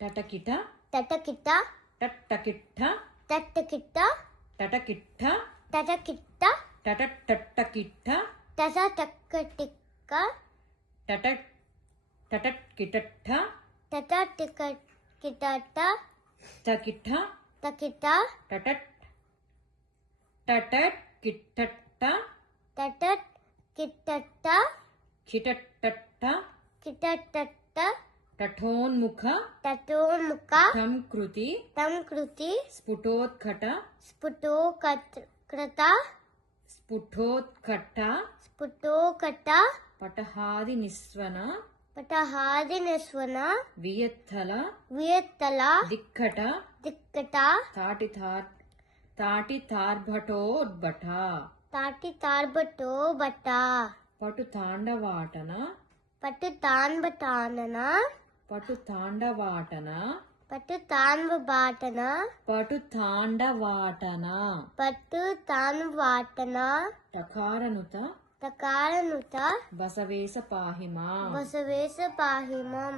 టటకిట టటకిట టట్టకిట్ట టట్టకిట టటకిట్ట టటకిట టటట్టకిట్ట టటటక్కటిక్క టటట్కిటట్ట టటటికకిటట టకిట టకిట టటట్ టటట్కిట్టట్ట టటట్కిటట కిటట్టట్ట కిటటట టఠోన్ముఖ టటోముఖ సంకృతి సంకృతి స్ఫుటోత్కట స్ఫుటోకృత స్ఫుటోత్కట స్ఫుటోకట పటహాది నిస్వన పటహాది నిస్వన వియత్తల వియత్తల దిక్కట దిక్కట తాటితార్భటోద్భట తాటి తార్బటో బట పటు తాండవాటన పట్టు తాన్బటానన పటు తాండవాటన పట్టు తాన్బబాటన పటు తాండవాటన పట్టు తాన్వాటన టకారనుత తకారనుత బసవేశ పాహిమా బసవేశ పాహిమం